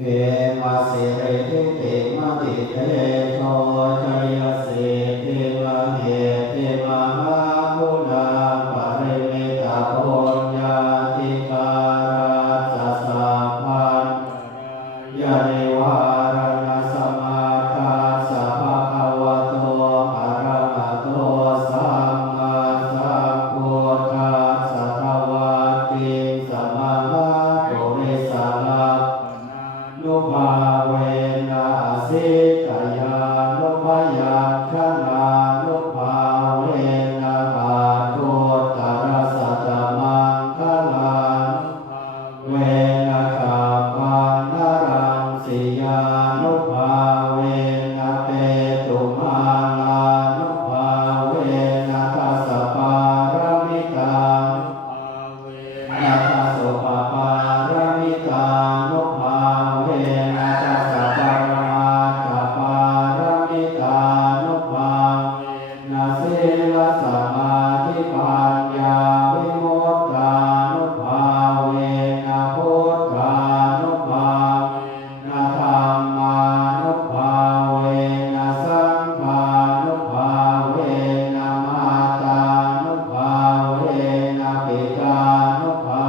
เขมาสิริทิฏฐิมติเตโชชยสิทธิมเหติมหาคุณาปริมิตาปุญญาธิการัสสะสัพพันยานิวารณสมาทัสสะภะคะวะโตอะระหะโตสัมมาสัมพุทธัสสะภะคะติสัมมาปุริสาลัพพนุภาเวนะสิตยานุภยัคขณานุภาเวนะบาทุตตรสัตตมังคลังเวนะขัปปานรังสิยานุภาเวนะเปตุมาลานุภาเวนะทัสสะปารมิตานะทัสสุปปารมิตานุภาเวนะทัสสะปรมาตถปารมิตานุภานะศีลสมาธิปัญญาวิมุตตานุภาเวนะพุทธานุภานะธัมมานุภาเวนะสังฆานุภาเวนะมาตานุภาเวนะปิตานุภา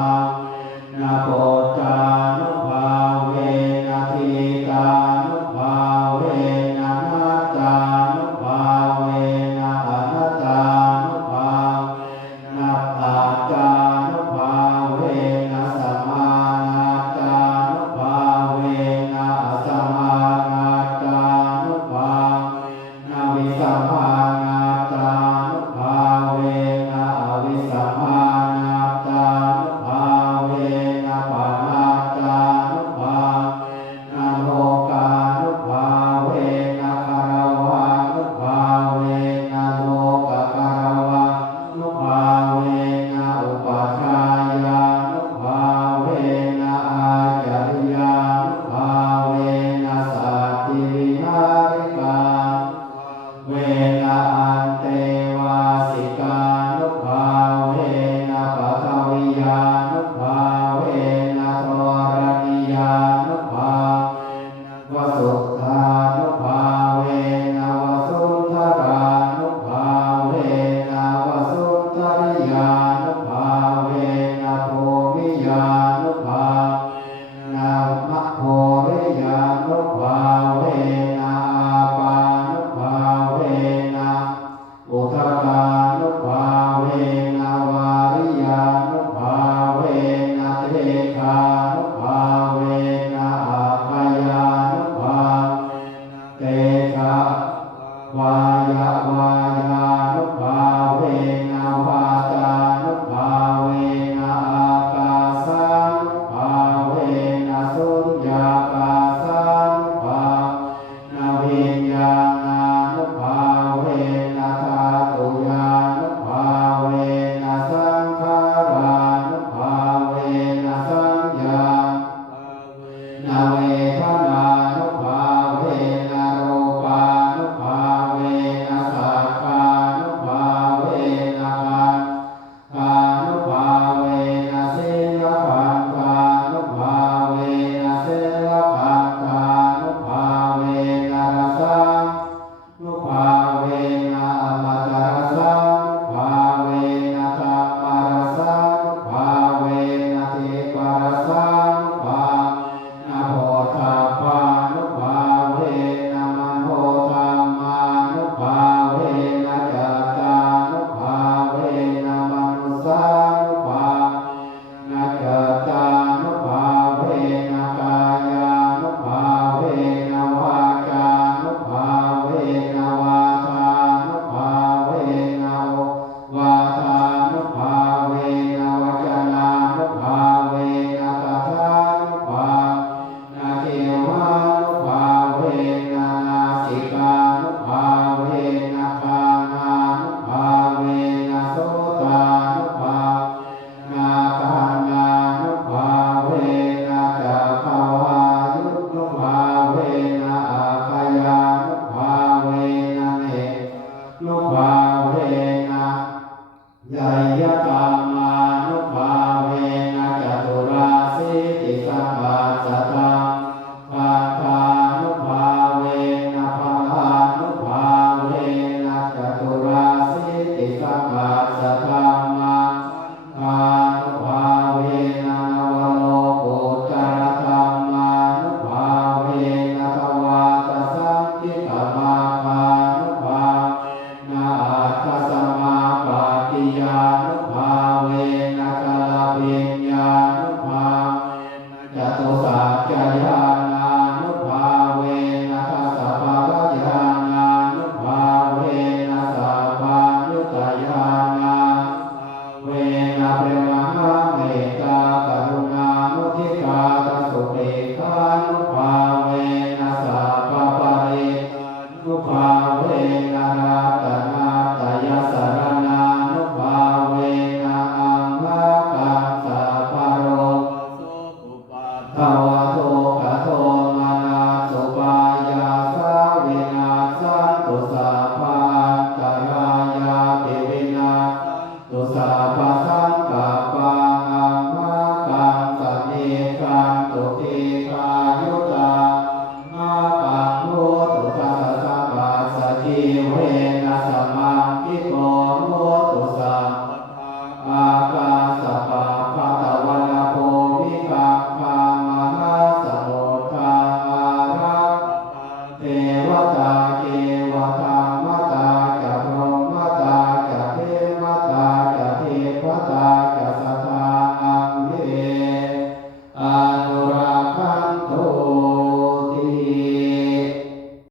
ตุสาภา